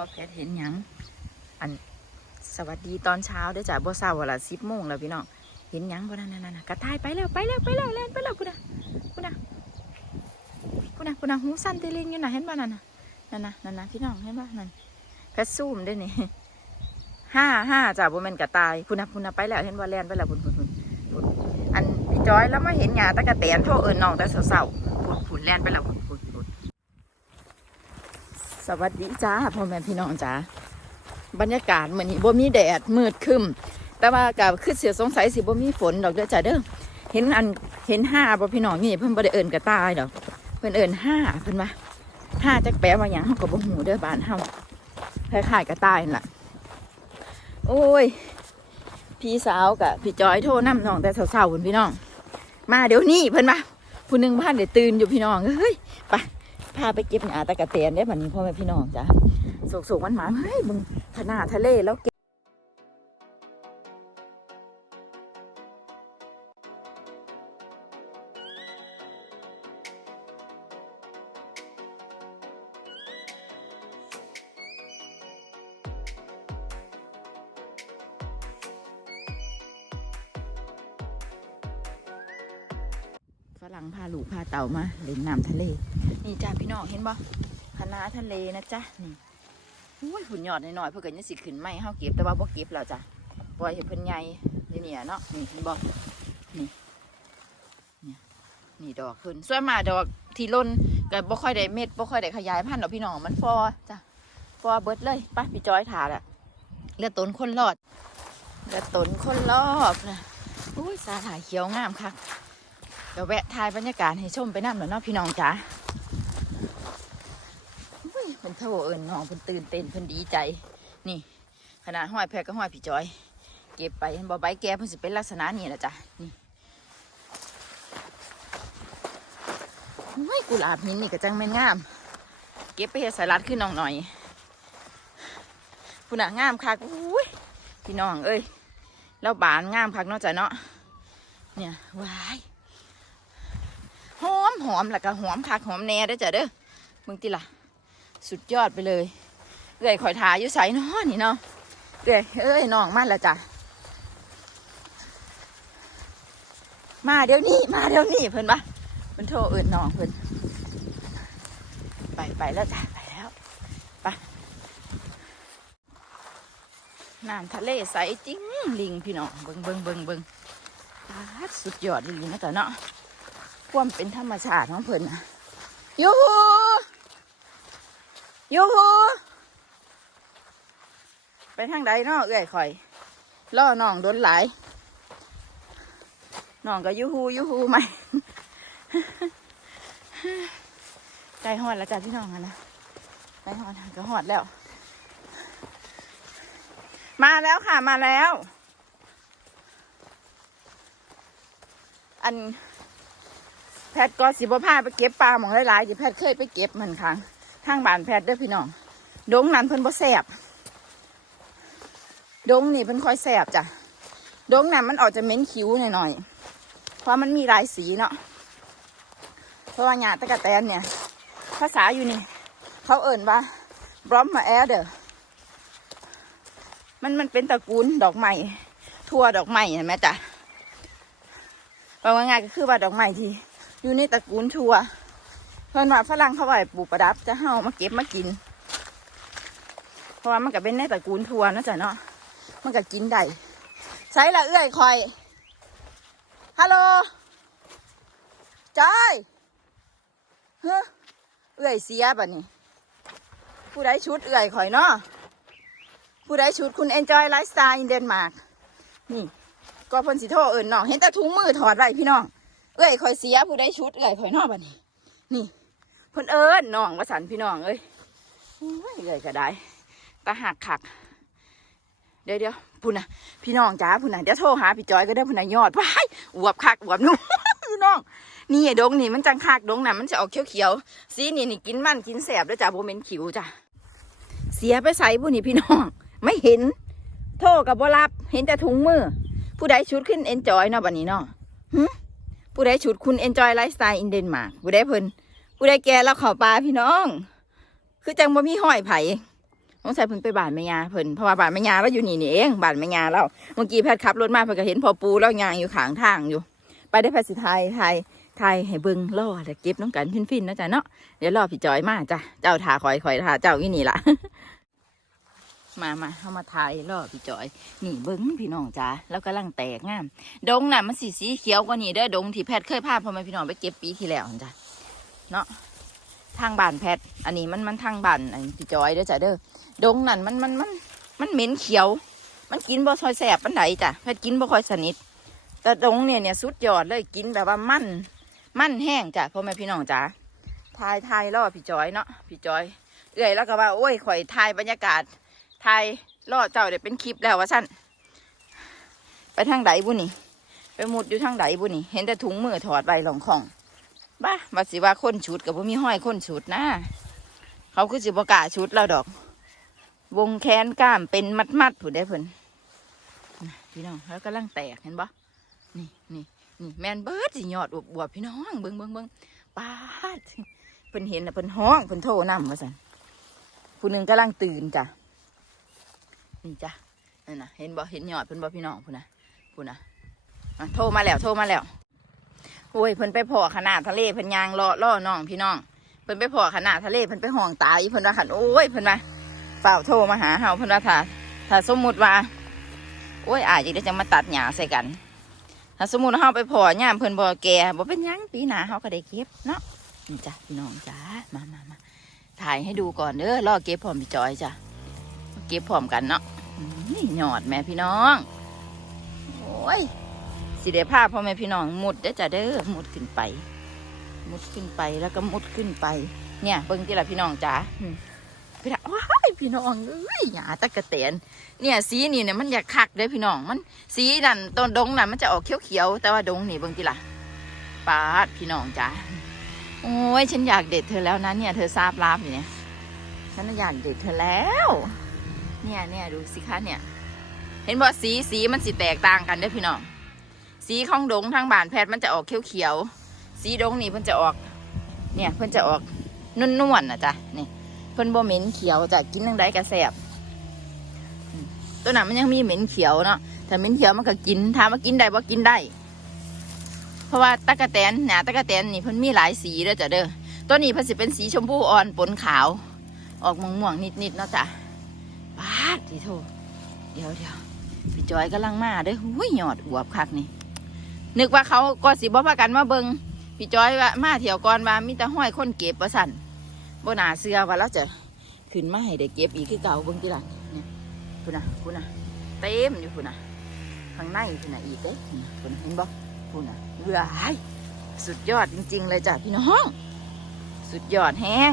อแพทย์เห็นหยังอันสวัสดีตอนเช้าเด้จ้ะบ่เช้าเวลาสิบโมงแล้วพี่น้องเห็นหยังบ่นั่นนั่นนั่นกระต่ายไปแล้วไปแล้วไปแล้วแล่นไปแล้วพุ่นน่ะพุ่นน่ะพุ่นน่ะพุ่นน่ะหูสั้นเตลิงอยู่น่ะเห็นบ่นั่นน่ะนั่นน่ะนั่นน่ะพี่น้องเห็นบ่นั่นแพทซูมเด้นี่ห้าห้าจ้ะบ่แมนกระต่ายพุ่นน่ะพุ่นน่ะไปแล้วเห็นบ่แล่นไปแล้วพุ่นพุ่นพุ่นพุ่นอันพี่จอยแล้วมาเห็นหญ้าตะกะแตนโทรเอิ้นน้องแต่เช้าๆพุ่นพุ่นแล่นไปแล้ว สวัสดีจ้าพ่อแม่พี่น้องจ้าบรรยากาศเหมือนนี้บ่มีแดดมืดคึมแต่ว่ากับคือเสียสงสัยสิบ่มีฝนดอกเด้อจ้ะเด้อเห็นอันเห็นห้าบ่พี่น้องนี่เพิ่นบ่ได้เอิ้นกระตายดอกเพิ่นเอิ้นห้าเพิ่นว่าห้าจักแปลว่าหยังเฮาก็บ่ฮู้เด้อบ้านเฮาคล้ายๆกระตายนั่นล่ะโอ้ยพี่สาวกับพี่จอยโทรนำน้องแต่เช้าๆพุ่นพี่น้อง มาเดี๋ยวนี้เพิ่นว่าผู้หนึงบ้านได้ตื่นอยู่พี่น้องเฮ้ยไป พาไปเก็บหญ้าตะกะเตียนได้บัดนี้พ่อแม่พี่น้องจ้ะสุกๆมันหมาเฮ้ยมึงขนาดทะเลแล้ว ต่ามาเล่นน้ำทะเล นี่จ้าพี่น้องเห็นบ่คณะทะเลนะจ๊ะนี่อุ้ยหุ่นหยอดน้อยๆเพื่อกันยังสิขึ้นไม่เฮาเก็บแต่ว่าบ่เก็บแล้วจ้ะปล่อยให้เพิ่นใหญ่เดี๋ยวนี้เนาะนี่เห็นบ่นี่นี่นี่ดอกขึ้นส่วนมาดอกที่ล้นก็บ่ค่อยได้เม็ดบ่ค่อยได้ขยายพันธุ์ดอกพี่น้องมันฟอจ้ะฟอเบิดเลยไปพี่จอยถาละเลือดตนคนรอดเลือดตนคนรอบนะอุ้ยสาหร่ายเขียวงามค่ะ เดี๋ยวแวะถ่ายบรรยากาศให้ชมไปน้ำหน่อยเนาะพี่น้องจ้าอุ้ยเพิ่นโทรเอิญน้องเพิ่นตื่นเต้นเพิ่นดีใจ นี่ ขนาดห้อยแพรก็ห้อยพี่จอย เก็บไปเห็นบ่ใบแกเพิ่นสิเป็นลักษณะนี้แหละจ้ะนี่อุ้ยกุหลาบหินนี่ก็จังแม่นงาม เก็บไปเฮ็ดสลัดขึ้นน้องหน่อยพุ่นน่ะงามคักอุ้ยพี่น้องเอ้ยแล้วบานงามคักเนาะจ้ะเนาะเนี่ยว้าย หอมหอมแล้วก็หอมคักหอมแน่ด้จ้ะเด้อมึงติล่ะ สุดยอดไปเลยเอ้ยข่อยทาอยู่ใสเนาะนี่เนาะเอ้ยเอ้ยน้องมาแล้วจ้ะมาเดี๋ยวนี้มาเดี๋ยวนี้เพิ่นปะเพิ่นโทรเอื่นน้องเพิ่นไปไปแล้วจ้ะไปแล้วไปน้ำทะเลใสจริงลิงพี่น้องเบิงเบิงเบิงเบิงสุดยอดลิงนะจ๊ะเนาะ ความเป็นธรรมชาติของเพิ่นนะยูฮูยูฮูไปทางใดนาะเอ้อยข่อยล่อน้องโดนหลายน้องก็ยูฮูยูฮูไหมใจหอดแล้วจ้ะพี่น้องอะนะใจหอดก็หอดแล้ว มาแล้วค่ะมาแล้ว อัน พทย์ก็สิบพาไปเก็บปลาหมองหลายๆที่แพทย์เคยไปเก็บมันครั้งทางบ้านแพทย์เด้อพี่น้องดงนั้นเพิ่นบ่แสบดงนี่เพิ่นค่อยแสบจ้ะดงนั้นมันออกจะเหม็นคิ้วหน่อยๆเพราะมันมีหลายสีเนาะเพราะว่าหญ้าตะกะแตนเนี่ย ภาษาอยู่นี่ เขาเอ่นว่าบรอมมาแอเดอมันมันเป็นตระกูลดอกไม้ทั่วดอกไม้เห็นไหมจ๊ะว่าง่ายก็คือว่าดอกไม้ที่ อยู่ในตระกูลทั่วเพิ่นว่าฝรั่งเขาไหวปลูกประดับจะเฮามาเก็บมากิน เพราะว่ามันก็เป็นในตระกูลทัวนะจ้ะเนาะมันก็กินได้ใช้ละเอื้อยคอยฮัลโหลจอยเฮ้อเอื้อยเสียบัดนี้ผู้ใดชุดเอื้อยคอยเนาะผู้ใดชุดคุณ enjoy lifestyle in Denmark นี่ ก็พนสิโทเอิญน้อง เห็นแต่ถุงมือถอดไว้พี่น้อง เอ้ยคอยเสียผู้ใดชุดเอ้ยคอยนาะบัดนี้ นี่เพิ่นเอิญน้องว่าสันพี่น้องเอ้ยโอ้ยก็ได้ตาหักขักเดี๋ยวเดี๋ยวพุ่นนะพี่น้องจ้าพุ่นนะเดี๋ยวโทรหาพี่จอยก็ได้พุ่นนะยอดว้ายอวบคักอวบนุ่มพี่น้อง นี่ไอ้ดงนี่มันจังคักดงน่ะมันจะออกเขียวๆสีนี่นี่กินมันกินแสบด้วยจ้าโบเมนขิวจ้ะเสียไปใส่ผู้นี่พี่น้อง ไม่เห็น โทรกับบ่รับ เห็นแต่ถุงมือ ผู้ใดชุดขึ้นเอนจอยเนาะบัดนี้เนาะหึ ผู้ใดชุดคุณ enjoy lifestyle in Denmark ผู้ใดเพิ่นผู้ใดแก่เราเข่าปลาพี่น้อง คือจังบ่มีห้อยไผ่ต้องใส่เพิ่นไปบ้านแม่ยาเพิ่นเพราะว่าบ้านแม่ยาเราอยู่นี่นี่เองบ้านแม่ยาเราเมื่อกี้แพทย์ขับรถมาเพิ่นก็เห็นพอปูแล้วยางอยู่ขางทางอยู่ ไปได้แพทย์สิไทยไทยไทยให้เบิ่งล่อแล้วเก็บน้องกันฟินๆนะจ๊ะเนาะเดี๋ยวรอพี่จอยมาจ้ะเจ้าถาคอยคอยถาเจ้าอยู่นี่ล่ะ มามาเข้ามาถ่ายรอพี่จอย นี่เบิ้งพี่น้องจ้าแล้วกำลังแตกงาม ดงน่ะมันสีสีเขียวกว่านี่เด้อ ดงที่แพทย์เคยพาพ่อแม่พี่น้องไปเก็บปีที่แล้วจ้ะเนาะ ทางบ้านแพทย์อันนี้มันมันทางบ้านอันพี่จอยเด้อจ้ะเด้อ ดงนั่นมันมันมันมันเหม็นเขียว มันกินบ่ค่อยแสบปันไหนจ้ะ แพทย์กินบ่ค่อยสนิท แต่ดงเนี่ยเนี่ยสุดยอดเลยกินแบบว่ามันมันแห้งจ้ะพ่อแม่พี่น้องจ้าทายทายรอพี่จอยเนาะ พี่จอย เอื่อยแล้วก็ว่าโอ้ยข่อยทายบรรยากาศ ไทยรอเจ้าเดี๋ยวเป็นคลิปแล้วว่าสั้นไปทางไหนบุนี่ ไปมุดอยู่ทางไหนบุนี่ เห็นแต่ถุงมือถอดใบหลองของบ้าว่าสิว่าคนชุดกับบ่มีห้อยคนชุดนะเขาคือสิบกาชุดเราดอก วงแขนกล้ามเป็นมัดมัดๆผู้ได้เพิ่นพี่น้องแล้วก็ลังแตกเห็นบ่นี่นี่นี่แมนเบิร์ดสิยอดอวบๆพี่น้องเบิ้งเบิ้งเบิ้งปาดเพิ่นเห็นนะเพิ่นห้องเพิ่นโทรนำว่าสันผู้หนึ่งกำลังตื่นจ้ะ นี่จ้ะนั่นนะเห็นบ่เห็นหยอดเพิ่นบ่พี่น้องพุ่นนะพุ่นนะโทรมาแล้วโทรมาแล้วโอ้ยเพิ่นไปพอขนาดทะเลเพิ่นยางรอล่อน้องพี่น้องเพิ่นไปพอขนาดทะเลเพิ่นไปห้องตายเพิ่นว่าขันโอ้ยเพิ่นว่าเฝ้าโทรมาหาเฮาเพิ่นว่าถ้าถ้าสมมุติว่า โอ้ยอาจจะได้จะมาตัดหญ้าใส่กัน ถ้าสมมุติเฮาไปพอย่ามเพิ่นบ่แก่บ่เป็นหยังปีหน้าเฮาก็ได้เก็บเนาะนี่จ้ะพี่น้องจ้ามามามาถ่ายให้ดูก่อนเด้อรอเก็บพร้อมพี่จอยจ้ะ เก็บพร้อมกันเนาะอืมนี่หยอดแม่พี่น้อง โอ้ยสิเดภาพพ่อแม่พี่น้องมุดเด้อจ้ะเด้อมุดขึ้นไป มุดขึ้นไปแล้วก็มุดขึ้นไป เนี่ยเบิ่งที่ละพี่น้องจ๋าอืมพี่น้องว้ายพี่น้องเอ้ยหยาตะกะเตนเนี่ยสีนี่เนี่ยมันอยากคักเด้อพี่น้องมัน สีนั่นต้นดงนั่นมันจะออกเขียวๆแต่ว่าดงนี่เบิ่งที่ละปาดพี่น้องจ๋าโอ้ยฉันอยากเด็ดเธอแล้วนะเนี่ยเธอทราบลาบอยู่เนี่ยฉันอยากเด็ดเธอแล้ว เนี่ยเนี่ยดูสิคะเนี่ย เห็นบ่สีสีมันสิแตกต่างกันเด้อพี่น้อง สีของดงทางบานแพทย์มันจะออกเขียวเขียว สีดงนี่เพิ่นจะออก เนี่ยเพิ่นจะออกนุ่นๆนะจ๊ะนี่เพิ่นบ่เหม็นเขียวจะกินจังไดก็แซ่บตัวนั้นมันยังมีเหม็นเขียวเนาะถ้าเหม็นเขียวมันก็กินถามว่ากินได้บ่กินได้ เพราะว่าตะกะแตนหนาตะกะแตนนี่เพิ่นมีหลายสีเด้อจ้ะเด้อตัวนี้เพิ่นสิเป็นสีชมพูอ่อนปนขาว ออกม่วงๆนิดๆเนาะจ้ะ ดทีโทเดี๋ยวเดี๋ยวพี่จอยกำลังมาเด้อหุ้ยหยอดอวบคักนี่ นึกว่าเขาก็สิบ่พากันมาเบิงพี่จอยว่ามาเที่ยวก่อนว่ามีแต่ห้อยคนเก็บประสันบ่นาเสื้อว่าเราจะขึ้นมาให้ได้เก็บอีกคือเก่าเบิ่งที่ละเนี่ยพุ่นน่ะพุ่นน่ะเต็มอยู่พุ่นน่ะข้างในพุ่นน่ะอีกเด้พุ่นน่ะเห็นบ่พุ่นน่ะเว้ายสุดยอดจริง ๆ เลยจ้ะพี่น้อง สุดยอดแห้ง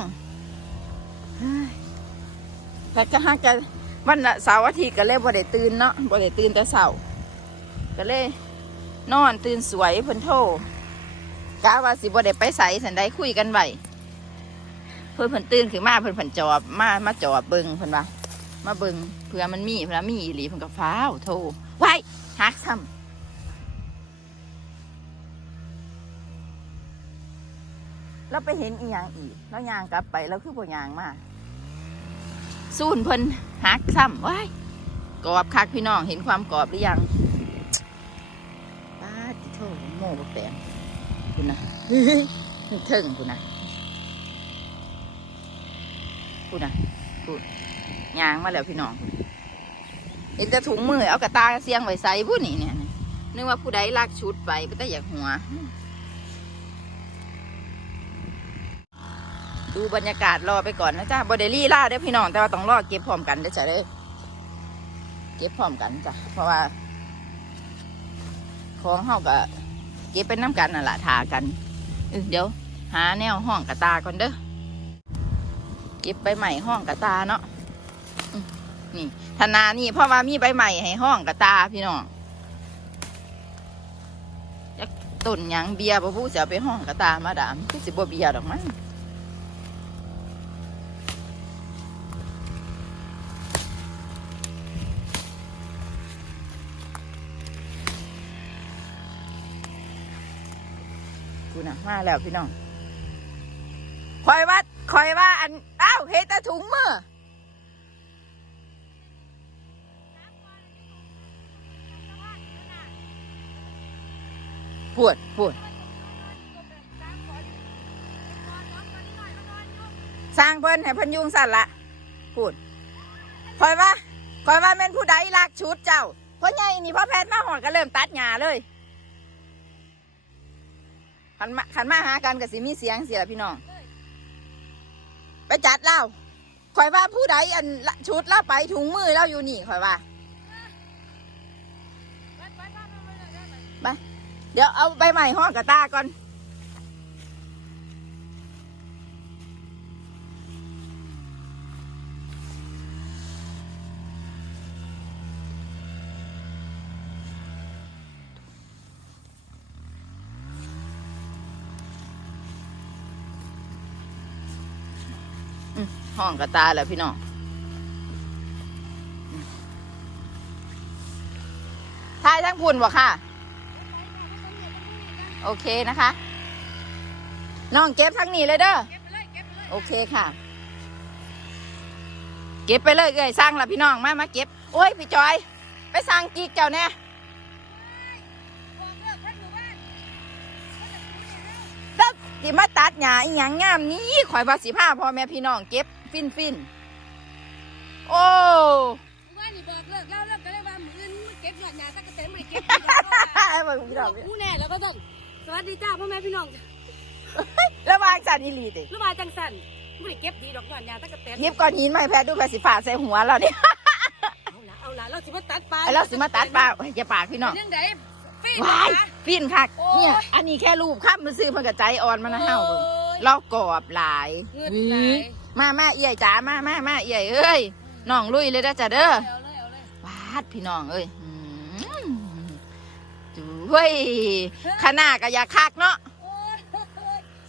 แพทย์ก็ฮักกัน วันเสาร์อาทิตย์ก็เลยบ่ได้ตื่นเนาะบ่ได้ตื่นแต่เสาร์ก็เลย นอนตื่นสวยเพิ่นโทรกะว่าสิบ่ได้ไปใส่สันใดคุยกันไว้เพิ่นเพิ่นตื่นขึ้นมาเพิ่นเพิ่นจอบมามาจอบเบิ่งเพิ่นว่ามาเบิ่งเผื่อมันมีเผื่อมีอีหลีเพิ่นก็ฟ้าวโทรไว้ฮักซ้ำแล้วไปเห็นอีหยังอีก แล้วยางกลับไปแล้วคือบ่ยางมา สูนเพิ่นหักซ้ำว้ายกรอบคักพี่น้องเห็นความกรอบหรือยังป้าจิโถโม่บักแตงคุณนะเทิงคุณนะคุณนะคุณยางมาแล้วพี่น้องเห็นแต่ถุงมือเอากระตาเสียงไว้ใส่ผู้นี่เนี่ยนึกว่าผู้ใดลากชุดไปก็แต่อยากหัว ดูบรรยากาศรอไปก่อนนะจ๊ะบอเดลี่ล่าเด้อพี่น้อง แต่ว่าต้องรอเก็บพร้อมกันเด้อจ้ะเด้อเก็บพร้อมกันจ้ะเพราะว่า ของเฮาก็เก็บเป็นน้ำกันน่ะละทากันเดี๋ยว หาแนวห้องกระตาก่อนเด้อเก็บใบใหม่ห้องกระตาเนาะนี่ธนานี่เพราะว่ามีใบใหม่ให้ห้องกระตาพี่น้องต้นยังเบียร์บ่พูจะไปห้องกระตามาดามคือสิบ่เบียร์ดอกมั้ง นะมาแล้วพี่น้องคอยว่าคอยว่าอันอ้าวเฮ็ดแตถุงมือปวดปวดสร้างเพิ่นให้พันยุงสั่นละพูดคอยว่าคอยว่าเป็นผู้ใดลากชุดเจ้าเพราะไงนี่พ่อแพทย์มาหอดก็เริ่มตัดหญ้าเลย ขันมาขันมาหากันกับสิมีเสียงเสียละพี่น้อง ไปจัดเล่าคอยว่าผู้ใดอันละชุดเล่าไปถุงมือเล่าอยู่นี่คอยว่าเดี๋ยวเอาใบใหม่ห่อกระตาก่อน ห้องกระตาแล้วพี่น้องอืมทายทั้งพุ่นบ่ค่ะ โอเคนะคะ น้องเก็บทั้งนี้เลยเด้อโอเคค่ะ เก็บไปเลยเอ้ยสร้างละพี่น้องมามาเก็บ โอ้ย พี่จอย ไปสร้างกีกเจ้าแน่แล้ว สิมาตัดหญ้าอีหยังงามนี้ข่อยว่าสิพาพ่อแม่พี่น้องเก็บฟินฟินโอ้ว่านี่บอกเลิกเล่าเลิกก็เลยว่ามืออื่นมึงเก็บหยอดหยาตะกะเต็นไม่ได้เก็บเบิ่งพี่น้องกูแน่แล้วก็ต้องสวัสดีจ้าพ่อแม่พี่น้องแล้วางสันอีหลีติรู้มาจังสันไม่ได้เก็บดีดอกหยอดหยาตะกะเต็นหยิบก้อนหินมาให้แพทย์ดูแพทย์สิฝาใส่หัวเราเนี่ยเอาละเอาละเราสิมาตัดปลาแล้วสิมาตัดปลาอย่าปากพี่น้องเรื่องใด ว้ายนะฟินคักโอ้ยเนี่ย อันนี้แค่รูปข้ามมาซื้อเพิ่นกับใจอ่อนมันนะเฮาเบิ่งลอกกรอบหลายเงือดไหลมามาเอี่ยจ๋ามามามาเอี่ยเอ้ยน้องลุยเลยนะจ้ะเด้อเอาเลยเอาเลยวาดพี่น้องเอ้ยอืมดูเฮ้ยขนาดก็อยากคักเนาะโอ้ย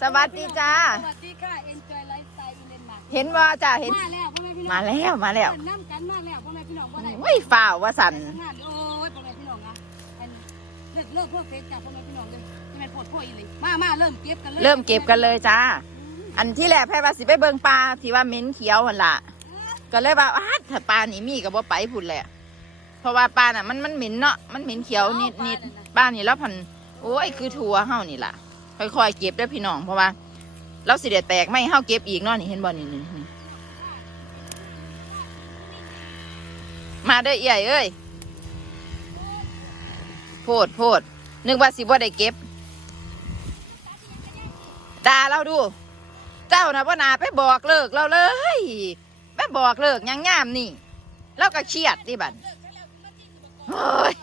สวัสดีจ้าสวัสดีค่ะ enjoy lifestyle in Denmark เห็นว่าจ้าเห็นมาแล้วพ่อแม่พี่น้องมาแล้วมาแล้วน้ำกันมาแล้วพ่อแม่พี่น้องบ่ได้เฮ้ยฝ่าวว่าสัน เลิกเลิกพวกเฟซจ้าพ่อแม่พี่น้องเลยจะเป็นปวดพ่ออีเลยมามาเริ่มเก็บกันเลยเริ่มเก็บกันเลยจ้า อันที่แรกแพรว่าสิไปเบิ่งปลาที่ว่าเหม็นเขียวหันละก็เลยว่าอ้าถ้าปลานี่มีก็บ่ไปพุ่นแหละ เพราะว่าปลาน่ะมันมันเหม็นเนาะมันเหม็นเขียวนิดนิดปลานี่แล้วพันโอ้ยคือถั่วเฮานี่ล่ะ ค่อยๆเก็บเด้อพี่น้องเพราะว่าเราสิเด็ดแตกไม่เฮาเก็บอีกเนาะนี่เห็นบ่นี่นี่นี่มาเด้อเอี่ยเอ้ย โพดโพดนึกว่าสิบ่ได้เก็บด่าเราดู เจ้านะพ่อนาไปบอกเลิกเราเลยไปบอกเลิกยังงามนี่เราก็เครียดดิบัดเฮ้ย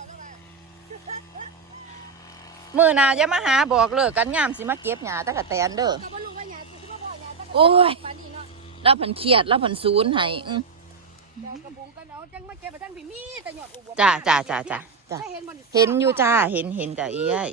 มือหนาจะมาหาบอกเลิกกันยามสิมาเก็บหยาตะกะแตนเด้อก็บ่รู้ว่าหยาสิมาบอกหยาตะกะโอ้ยปานนี้เนาะแล้วผันเครียดแล้วผันศูนย์ให้อื้อเดี๋ยวกระบุงกันเอาจังมาเก็บไปทั้งพี่มีแต่หยอดอุบลจ้าจ้าจ้า จ้าจ้าได้เห็นบ่นี่เห็นอยู่จ้าเห็นเห็นจ้าเอ้ย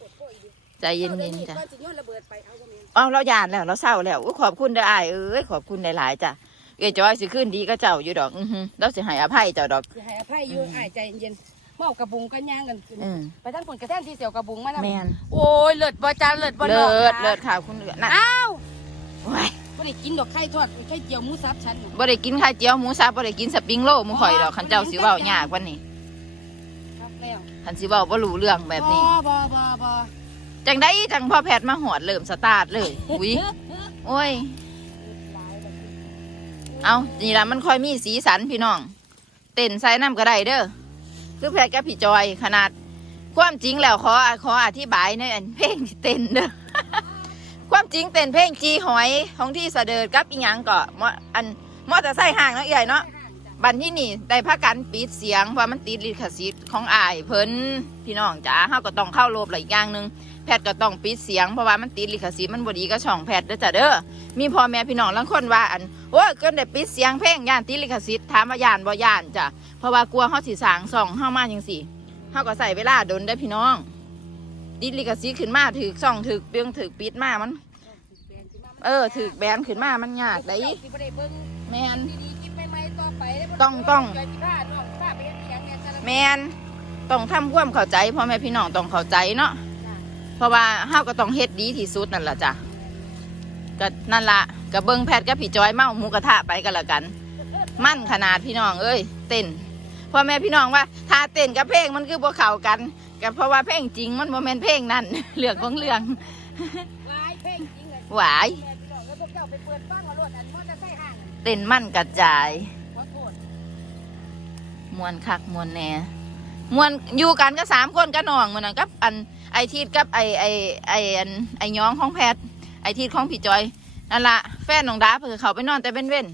ปวดโป้อีดิใจเย็นๆจ้าก่อนสิโยนระเบิดไปเอาบ่แม่นเอาเรายานแล้วเราเศร้าแล้วอุ๊ยขอบคุณเด้ออ้ายเอ้ยขอบคุณหลายๆจ้ะเอ้ยจอยสิขึ้นดีก็เจ้าอยู่ดอกอือหือเราสิให้อภัยเจ้าดอก สิให้อภัยอยู่อ้ายใจเย็นๆเมากระบุงกันย่างกันอืม ไปทั้งผลกระแทนที่เสียวกระบุงมาแล้วแมนโอ้ยเลิศบ่จ้าเลิศบ่เลิน้องศเลิศค่ะคุณเลิศน่ะอ้าวว้ายบ่ได้กินดอกไข่ทอดไข่เจียวหมูสับฉันน่ะบ่ได้กินไข่เจียวหมูสับบ่ได้กินสปริงโลหมูข่อยดอกคันเจ้าสิเว้ายากกว่านี้ครับแล้ว คันสิเว้าบ่รู้เรื่องแบบนี้ บ่บ่บ่บ่จังได้จังพ่อแพทย์มาหอดเริ่มสตาร์ทเลยอุ้ยโอ้ยหลายแบบนี้เอานี่ล่ะมันค่อยมีสีสันพี่น้อง เต้นใส่น้ำก็ได้เด้อคือแพทย์กับพี่จอยขนาด ความจริงแล้วขอขออธิบายในอันเพลงที่เต้นเด้อความจริงเต้นเพลงจีหอยของที่เสดิร์ดกับอีหยังก็มออันมอเตอร์ไซค์ห่างเนาะใหญ่เนาะ บันที่นี่ได้พักกันปิดเสียงเพราะมันติดลิขสิทธิ์ของอายเพิ่นพี่น้องจ๋าเฮาก็ต้องเข้าโลบหลายอย่างหนึ่งแพทย์ก็ต้องปิดเสียงเพราะว่ามันติดลิขสิทธิ์มันบดีก็ช่องแพทย์เด้อจ้ะเด้อมีพ่อแม่พี่น้องลางคนว่าอันโอ้ยเกินได้ปิดเสียงเพลงย่านติดลิขสิทธิ์ถามว่าย่านบ่ย่านจ้ะเพราะว่ากลัวเฮาสิสางช่องเฮามาจังซี่เฮาก็ใส่เวลาดนได้พี่น้องติดลิขสิทธิ์ขึ้นมาถึกช่องถึกเปียงถึกปิดมามัน เออถึกแบนขึ้นมามันยากได้เจ้าสิบ่ได้เบิ่งแมน ต้องต้องจอยสิพาน้องพาไปเฮ็ดอีหยังเนี่ยแต่ละแมนต้องทำความเข้าใจพ่อแม่พี่น้องต้องเข้าใจเนาะจ้ะเพราะว่าเฮาก็ต้องเฮ็ดดีที่สุดนั่นแหละจ้ะก็นั่นละกับเบิ้งแพทย์กับพี่จอยเมาหมูกระทะไปกันละกัน มั่นขนาดพี่น้องเอ้ยเต้นพ่อแม่พี่น้องว่าถ้าเต้นกับเพลงมันคือบ่เข้ากันก็เพราะว่าเพลงจริงมันโมเมนเพลงนั่นเรื่องของเรื่องหลายเพลงจริงเลยหวายแม่พี่น้องแล้วพวกเจ้าไปเปิดฟังเอารถอันมอเตอร์ไซค์ห่างเต้นมั่นกระจายขอโทษ มวนคักมวนแหน่มวนอยู่กันก็สามคนก็น้องมันนะกับ อันไอทีดกับไอไอไออันไอย้องของแพทย์ไอทีดของพี่จอยนั่นละแฟนน้องดาเพื่อเขาไปนอนแต่เป็นเว้น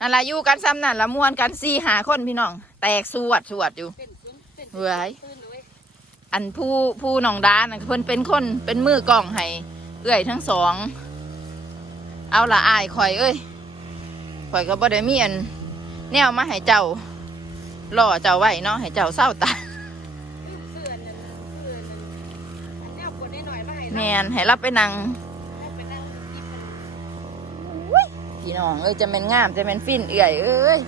นั่นละอยู่กันซ้ำนั่นละมวนกันสี่หาคนพี่น้อง แตกสวดสวดอยู่เว้ยอันผู้ผู้น้องดานะเพิ่นเป็นคนเป็นมือกล้องให้เอื้อยทั้งสอง เอาละอายข่อยเอ้ยข่อยก็บ่ได้มีอันแนวมาให้เจ้า ล่อเจ้าไว้เนาะให้เจ้าเศร้าตาแมนให้รับไปนั่งพี่น้องเอ้ยจะเป็นงามจะเป็นฟินเอื่อยเอ้ย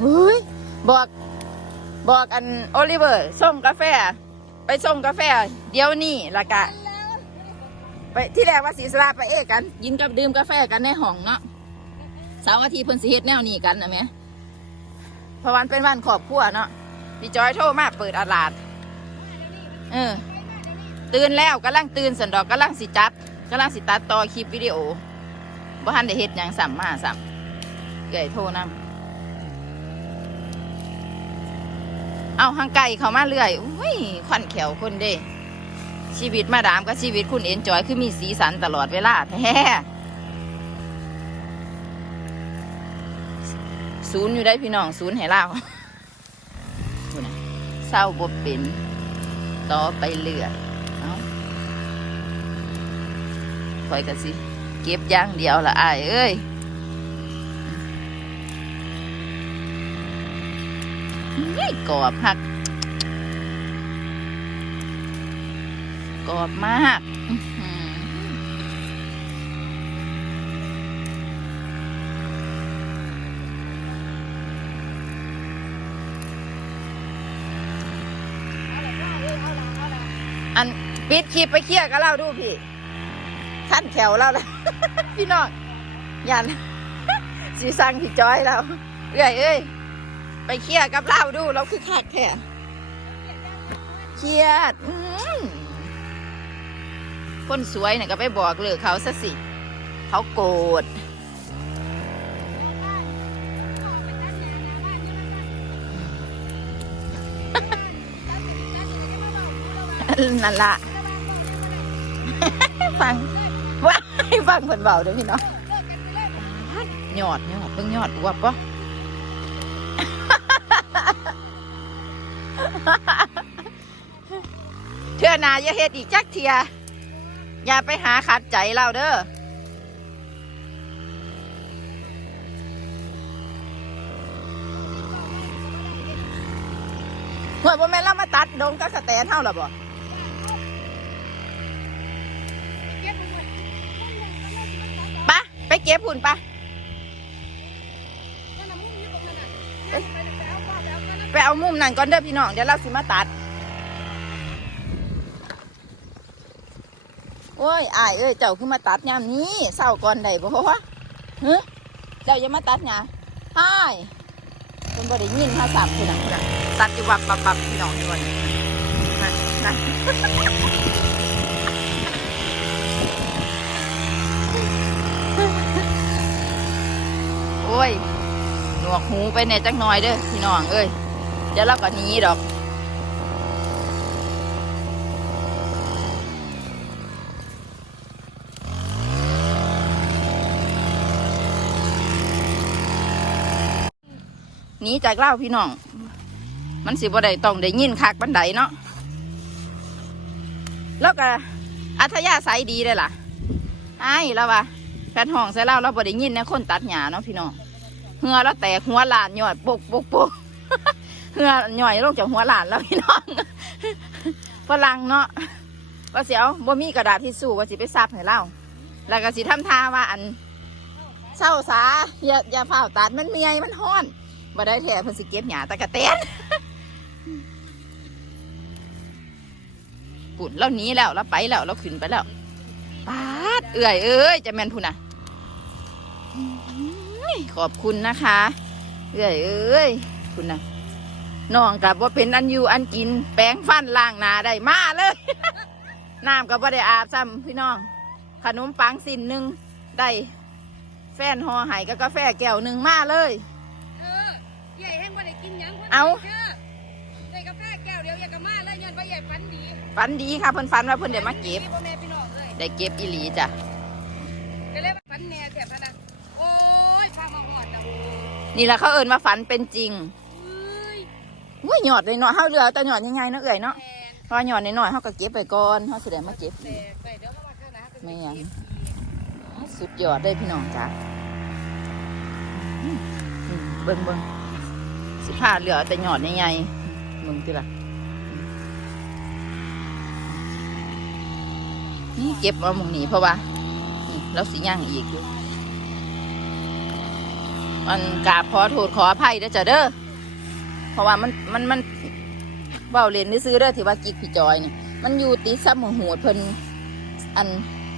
เฮ้ยบอกบอกอันโอลิเวอร์ส่งกาแฟ ไปส่งกาแฟ เดี๋ยวนี้ละกะ ไปที่แรกว่าสีสลาไปเอกันกินกับดื่มกาแฟกันในห้องเนาะสาร์อาทิตย์เพิ่นสิเฮ็ดแนวนี้กันนะแม่ เพราะวันเป็นวันครอบครัวเนาะพี่จอยโทรมาเปิดอาลาดเออ ตื่นแล้วกำลังตื่นสันดอกกำลังสิจัดกำลังสิตัดต่อคลิปวิดีโอบ่ทันได้เฮ็ดหยังสัมมาสัมเกยโทรนำเอาหางไก่เขามาเรื่อยอุ้ยควันแขวคนเด้ชีวิตมาดามกับชีวิตคุณเอ็นจอยคือมีสีสันตลอดเวลาแท้ ศูนย์อยู่ได้พี่น้องศูนย์ให้เล่าพูนะเศร้าบ่เป็นต่อไปเรือเอาคอยกันสิ เก็บย่างเดียวละอายเอ้ยเฮ้ยกรอบหักกรอบมากอื้อหือ เอาละเอาละเอาละเอาละ อัน ปิดคลิปไปเคลียร์กับเราดูพี่ขั้นแขวเราแล้วพี่น้องยันสีสังพี่จอยเราเอ้ยเอ้ยไปเคลียร์กับเราดูเราคือขาดแท้เครียดอื้อคนสวยเนี่ยก็ไปบอกเลยเขาซะสิ เขาโกรธนั่นละ ฟังว่าให้ฟังเพิ่นเบาเด้อพี่น้องยอดยอดเพิ่งหยอดวับปะเทื่อนาอย่าเฮ็ดอีกจักเทีย อย่าไปหาขัดใจเราเด้อเมื่อบ่แม่นเรามาตัดดงกับสแตนเท่าหรอบ่ปะไปเก็บหุ่นปะไปเอามุมนั่นก่อนเด้อพี่น้องเดี๋ยวเราสิมาตัด โอ้ยอายเอ้ยเจ้าคือมาตัดยามนี้เศร้าก่อนได้บ่วะเฮ้เจ้าย่ามาตัดหยาใช่คนบ่ได้ยินภาษาคุณน่ะคุณน่ะตัดอยู่วับปับปับพี่น้องด้วยนั่นนั่น โอ้ย หนวกหูไปในจักหน่อยเด้อพี่น้องเอ้ยเดี๋ยวเราก็นี้ดอกหนีจากเล่าพี่น้อง มันสิบ่ได้ต้องได้ยินคักบันไดเนาะ แล้วก็อัธยาศัยดีเลยล่ะไอ้แล้ววะ แฟนห้องใส่เล่าเราบ่ได้ยินนะคนตัดหญ้าเนาะพี่น้องเหือแล้วแตกหัวหลานหยอดปุกปุกปุกเหือหน่อยลงจากหัวหลานแล้วพี่น้องฝรั่งเนาะว่าเสียวบ่มีกระดาษทิชชู่ว่าสิไปซับให้เล่าแล้วก็สิทำท่าว่าอันเศร้าสาอย่าอย่าเฝ้าตัดมันเมียมันห้อนบ่ได้แท้เพิ่นสิเก็บหญ้าตะกะเตนปุ่นเราหนีแล้วเราไปแล้วเราขึ้นไปแล้ว ปาดเอื่อยเอ้ยจะแม่นพุ่นน่ะอื้อขอบคุณนะคะ เอื่อยเอ้ยคุณน่ะน้องกับว่าเป็นอันอยู่อันกิน แปรงฟันล้างหน้าได้มาเลยน้ำกับว่าได้อาบซ้ำพี่น้อง ขนมปังสินหนึ่งได้แฟนห่อไห้กับกาแฟแก้วหนึ่งมาเลย เออใหญ่แห้งว่าได้กินหยังคนเอาได้กาแฟแก้วเดียวอยากกะมาแล้วยันว่าใหญ่ฝันดีฝันดีค่ะเพิ่นฝันว่าเพิ่นได้มาเก็บ ได้เก็บอีหลีจ้ะก็เลยว่าฝันแน่แถบพะนะโอ้ยพามาหอดนะนี่แหละเขาเอินมาฝันเป็นจริงเอ้ยอุ้ยหยอดเลยเนาะเฮาเหลือแต่หยอดยังไงเนาะเอ่ยเนาะแทนพอหยอดน้อยๆเฮาก็เก็บไปก่อนเฮาสิได้มาเก็บแต่ใส่เดี๋ยวมาว่าข้างหน้าก็จะไม่ไปหยังเก็บอีกสุดยอดได้พี่น้องจ้ะอืมอืมเบิ่งเบิ่งสิผ้าเหลือแต่หยอดใหญ่ๆมึงติล่ะ นี่เก็บเอาหมองนี้เพราะว่าแล้วสิย่างอีกอยู่มันกราบขอโทษขออภัยเด้อจ้ะเด้อเพราะว่ามันมันมันเบาเล่นซื้อเด้อที่ว่ากิกพี่จอยนี่มันอยู่ติดซ้ำหัวหูเพิ่นอัน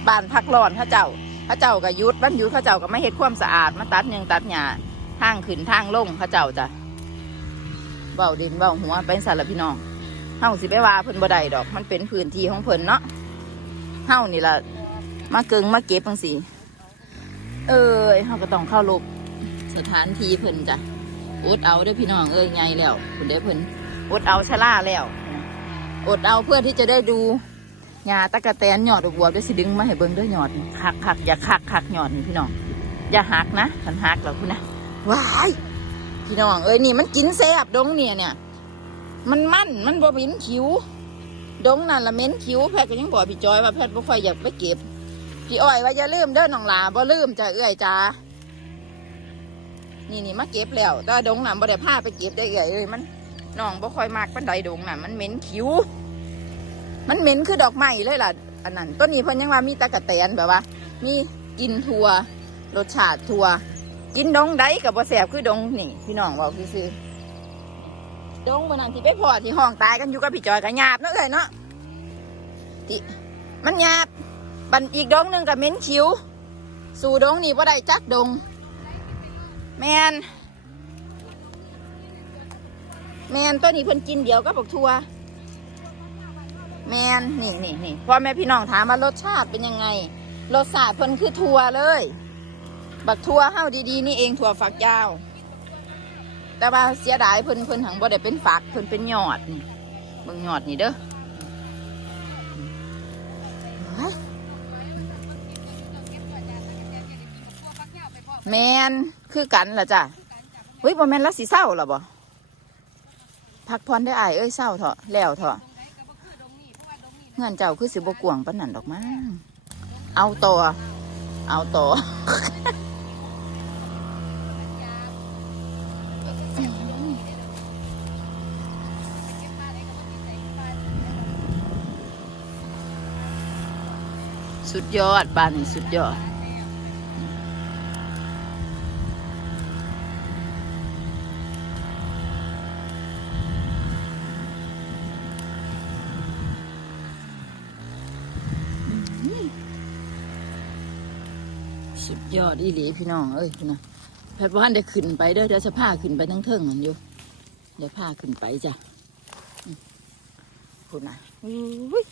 บ้านพักร้อนเข้าเจ้าเข้าเจ้าก็หยุดบ้านยุดเข้าเจ้าก็ไม่เฮ็ดความสะอาดมาตัดยังตัดหญ้าทางขึ้นทางลงเข้าเจ้าจ้ะเบาดินเบาหัวเป็นสารพี่น้องเฮาสิไปว่าเพิ่นบ่ได้ดอก มันเป็นพื้นที่ของเพิ่นเนาะ เฮานี่ละมาเกิงมาเก็บจังซี่เอ้ยเฮาก็ต้องเข้ารบสถานที่เพิ่นจ้ะอดเอาด้อพี่น้องเอ้ยไงแล้วคุณได้เพิ่นอดเอาชะล่าแล้วอดเอาเพื่อที่จะได้ดูหญ้าตะกะแตนหยอดบวบดี๋ยสิดึงมาให้เบิ่งด้อหยอดคักคักอย่าคักคักหยอดนี่พี่น้องอย่าหักนะคันหักแล้วคุณนะว้ายพี่น้องเอ้ยนี่มันกินแซ่บดงเนี่ยเนี่ย มันมันมันบ่เหม็นคิ้ว ดงนั่นละเม็นคิ้วแพทย์ก็ยังบอกพี่จอยว่าแพทย์บ่ค่อยอยากไปเก็บ พี่อ้อยว่าอย่าลืมเด้อน้องหลาบ่ลืมจ้ะเอื้อยจ้านี่นี่มาเก็บแล้วแต่ว่าดงน่ะบ่ได้พาไปเก็บได้เอื้อยเอ้ยมันน้องบ่ค่อยมากปานใดดงน่ะมันเหม็นคิ้ว มันเหม็นคือดอกไม้เลยล่ะอันนั้นต้นนี้เพิ่นยังว่ามีตะกะแตนแบบว่า มีกินทัวรสชาติทัวกินดงใดกับบ่แสบคือดงนี่พี่น้องเว่าพี่ซื้อ ดงบนนั้นที่ไปพอที่ห้องตายกันอยู่กับพี่จอยกับหยาบเนาะเอ้ยเนาะที่มันหยาบบันอีกดงหนึ่งกับเม้นคิ้ว สู่ดงนี่ว่าได้จักดง แมนแมนตัวนี้เพิ่นกินเดียวกับบักทัวแมนนี่นี่นี่พ่อแม่พี่น้องถามว่ารสชาติเป็นยังไง รสชาติเพิ่นคือทัวเลย บักทัวเฮาดีๆ นี่เองถั่วฝักยาว แต่ว่าเสียดายเพิ่นเพิ่นหังบ่ได้เป็นฝักเพิ่นเป็นยอดนี่เบิ่งยอดนี่เด้อแมนคือกันล่ะจ้ะเฮ้ยบ่แมนล้วสิเศร้าหรอบ่พักผ่อนได้อายเอ้ยเศร้าเถอะแล้วเถอะเงินเจ้าคือสิบ่กวงปนนั้นดอกมั้งเอาต่อเอาต่อ สุดยอดบ้านนี่สุดยอด สุดยอดอีหลีพี่น้องเอ้ยพี่นะแพทย์ว่าได้ขึ้นไปเด้อเดี๋ยวจะพาขึ้นไปทั้งเทิงกันอยู่เดี๋ยวพาขึ้นไปจ้ะอืมพูดนะอุ้ย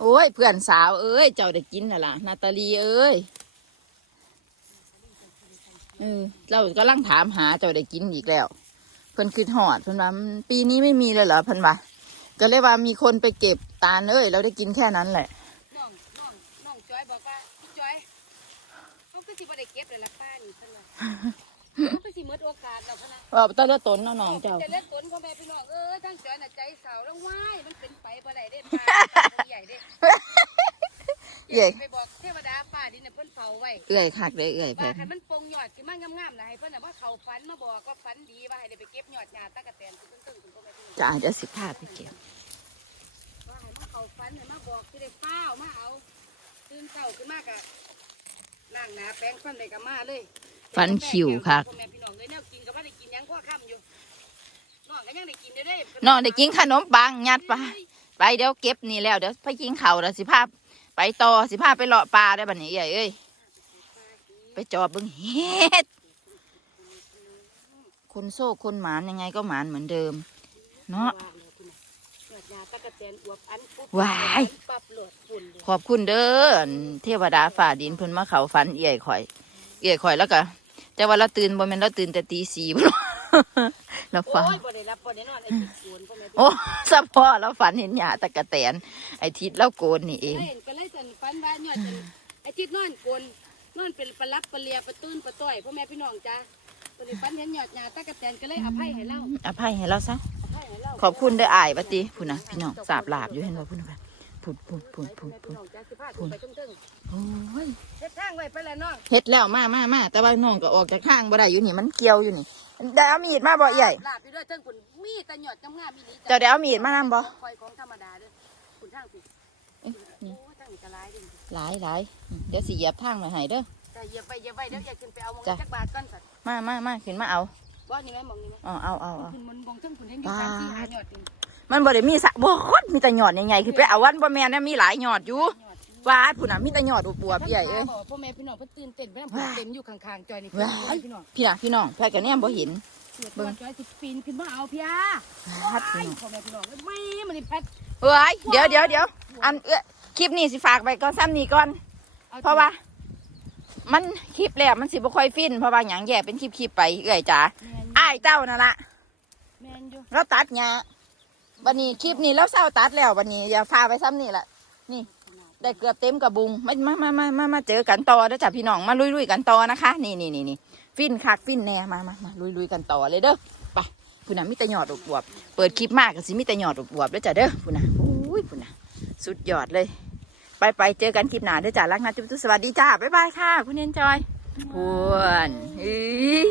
โอ้ย เพื่อนสาวเอ้ย เจ้าได้กินน่ะล่ะ นาตาลีเอ้ยเออเรากำลังถามหาเจ้าได้กินอีกแล้ว เพิ่นคือหอดเพิ่นว่าปีนี้ไม่มีเลยเหรอเพิ่นว่าก็เลยว่ามีคนไปเก็บตาลเอ้ย เราได้กินแค่นั้นแหละน้องน้องน้องจอยบอกว่าพี่จอยเขาคือสิบ่ได้เก็บเลยละป้านี่เพิ่นว่า เขาคือสิหมดโอกาสแล้วพะนะว่าแต้ละตนเนาะน้องเจ้าจะเล่นตนพ่อแม่พี่น้องเอ้ยทั้งจอยน่ะใจเสาวแล้วว้ายมันเป็นไปบ่ได้เด้ป้าป้าใหญ่เด้เอ้ย ไปบอกเทวดาป้าดินน่ะเพิ่นเฝ้าไว้เอื่อยคักเลยเอื่อยว่าเพิ่นให้มันปงยอดขึ้นมางามๆนะให้เพิ่นน่ะว่าเขาฝันมาบอกก็ฝันดีว่าให้ได้ไปเก็บยอดหญ้าตะกะแตนตึ้งๆๆพ่อแม่พี่น้องจ้าเดี๋ยวสิพาไปเก็บว่าให้มาเขาฝันให้มาบอกคือได้เฝ้าวมาเอาตื่นเช้าขึ้นมากะล้างหน้าแปรงฟันเลยก็มาเลย ฟันคิวคักพ่อแม่พี่น้องเอ้ยแนวกินก็บ่ได้กินหยังพ่อค่ำอยู่น้องก็ยังได้กินอยู่เด้น้องได้กินขนมปังยัดไปไปเดี๋ยวเก็บนี่แล้วเดี๋ยวไปกินข้าวแล้วสิพาไปต่อสิพาไปเลาะปลาได้บัดนี้ใหญ่เอ้ยไปจอบเบิ่งเฮ็ดคคนโซ่คนหมานยังไงก็หมานเหมือนเดิม เนาะว่แล้วคุณน่ะหยอดยาตะกะแตนอวบอันปุ๊บว้ายปรับโหลดฝุ่นเลยขอบคุณเด้ออันเทวดาฝ่าดินเพิ่นมาเขาฝันเอี่ยข่อย เอี่ยข่อยแล้วก็ แต่ว่าเราตื่นบ่แม่นเราตื่นแต่ตีสี่บ่เราฝันโอ้ยบ่ได้รับบ่ได้นอนไอ้ติดโกนพ่อแม่พี่โอ้สะพอเราฝันเห็นหยาตะกะแตน ไอทิศเราโกนนี่เองเห็นก็เลยจันฟันว่าหยอดจันไอ้ติดนอนโกนนอนเป็นปลาลับปลาเลียปลาตื้นปลาต้อยพ่อแม่พี่น้องจ้าตัวนี้ฟันเห็นหยอดยาตะกะแตนก็เลยอภัยให้เล่าอภัยให้เราซะอภัยให้เล่าขอบคุณเด้ออายบัดติพุ่นนะพี่น้องสาบลาบอยู่เห็นบ่พุ่นนะพุ่นพุ่นพุ่นพุ่นพ่อแม่พี่พุ่น น้องจ้าสิพาขึ้นไปตึ้งโอ้ยๆเฮ็ดทางไว้ไปแล้วน้องเฮ็ดแล้วมามามาแต่ว่าน้องก็ออกจากทางบ่ได้อยู่นี่มันเกี่ยวอยู่นี่ได้เอามีดมาบ่ใหญ่ลาบอยู่ด้วยเทิงคุณมีแต่หยอดงามๆมีนี้เจ้าได้เอามีดมานำบ่คอยของธรรมดาเด้อคุณทางสิเอ๊ะนี่โอ้ทางนี้ก็หลายเด้อหลายหลายอืมเดี๋ยวสิเหยียบทางไว้ให้เด้อแต่เหยียบไปเหยียบไปเดี๋ยวอยากขึ้นไปเอามองจ้ะจักบาทก่อนสัตว์มามามาขึ้นมาเอาว่านี่ไหมมองนี่ไหมเอาเอาเอาเอาขึ้นมันมองทั้งคุณเห็นอยู่สามสี่ห้าหยอดเองมันบ่ได้มีสะบ่คดมีแต่หยอดใหญ่ๆคือไปเอาวันบ่แม่นนะมีหลายหยอดอยู่หยอด วาดพุ่นน่ะมีแต่หยอดอวบๆใหญ่เอ้ยบอกพ่อแม่พี่น้องเพิ่นตื่นเต้นเพิ่นว้าเต็มอยู่ข้างๆจอยนี่ว้ายพี่น้องพี่น่ะพี่น้องแพ้กันเนี่ยบ่เห็น เสียตัวจอยสิปีนขึ้นมาเอาพี่อาฮัดไอ้พี่น้อง พ่อแม่พี่น้องไม่มันนี่แพทเฮ้ยเดี๋ยวเดี๋ยวเดี๋ยวอันเอ้อคลิปนี้สิฝากไปก่อนซ้ำนี้ก่อนเพราะว่า มันคลิปแล้วมันสิบ่ค่อยฟินเพราะว่าหยังแย่เป็นคลิปๆไปเอ้อยจ๋าแมนอ้ายเจ้านั่นละแมนอยู่เราตัดหญ้าบัดนี้คลิปนี้เราเศร้าตัดแล้วบัดนี้อย่าพาไปซ้ำนี่ละนี่ ได้เกือบเต็มกระบุงมามามามามามาเจอกันต่อเด้อจ้ะพี่น้องมาลุยลุยๆกันต่อนะคะ นี่นี่นี่นี่ฟินคักฟินแน่มามามาลุยลุยๆกันต่อเลยเด้อไปพุ่นน่ะมีแต่หยอดอบวบเปิดคลิปมากก็สิมีแต่หยอดอบวบเด้อจ้ะเด้อพุ่นน่ะอุ้ยพุ่นน่ะสุดยอดเลย ไปไปเจอกันคลิปหน้าเด้อจ้ะรักนะจุ๊บจุ๊บสวัสดีจ้าบ๊ายบายค่ะ คุณเอ็นจอยพวนเฮ้ย